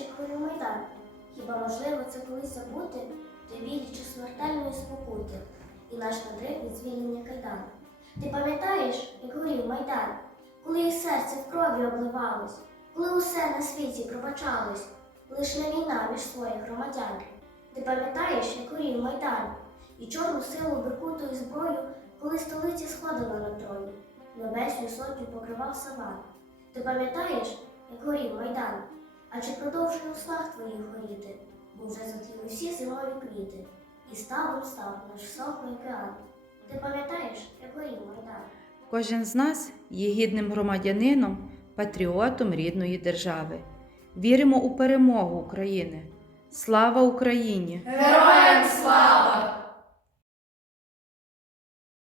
Як Майдан? Хіба можливо це колись забути? Той білі чи смертельної спокути і наш надрив від звільнення кайдан. Ти пам'ятаєш, як горів Майдан, коли їх серце в крові обливалось, коли усе на світі пробачалось, лиш не війна між своїх громадян. Ти пам'ятаєш, як горів Майдан, і чорну силу беркуту і зброю, коли столиця сходила на троні, небесню сотню покривав саван. Ти пам'ятаєш, як горів Майдан? А чи продовжує у снах твоїх горіти? Бо вже затліли всі зимові квіти, і ставом став наш сохлий океан. Ти пам'ятаєш, як горів Майдан? Кожен з нас є гідним громадянином, патріотом рідної держави. Віримо у перемогу України. Слава Україні! Героям слава!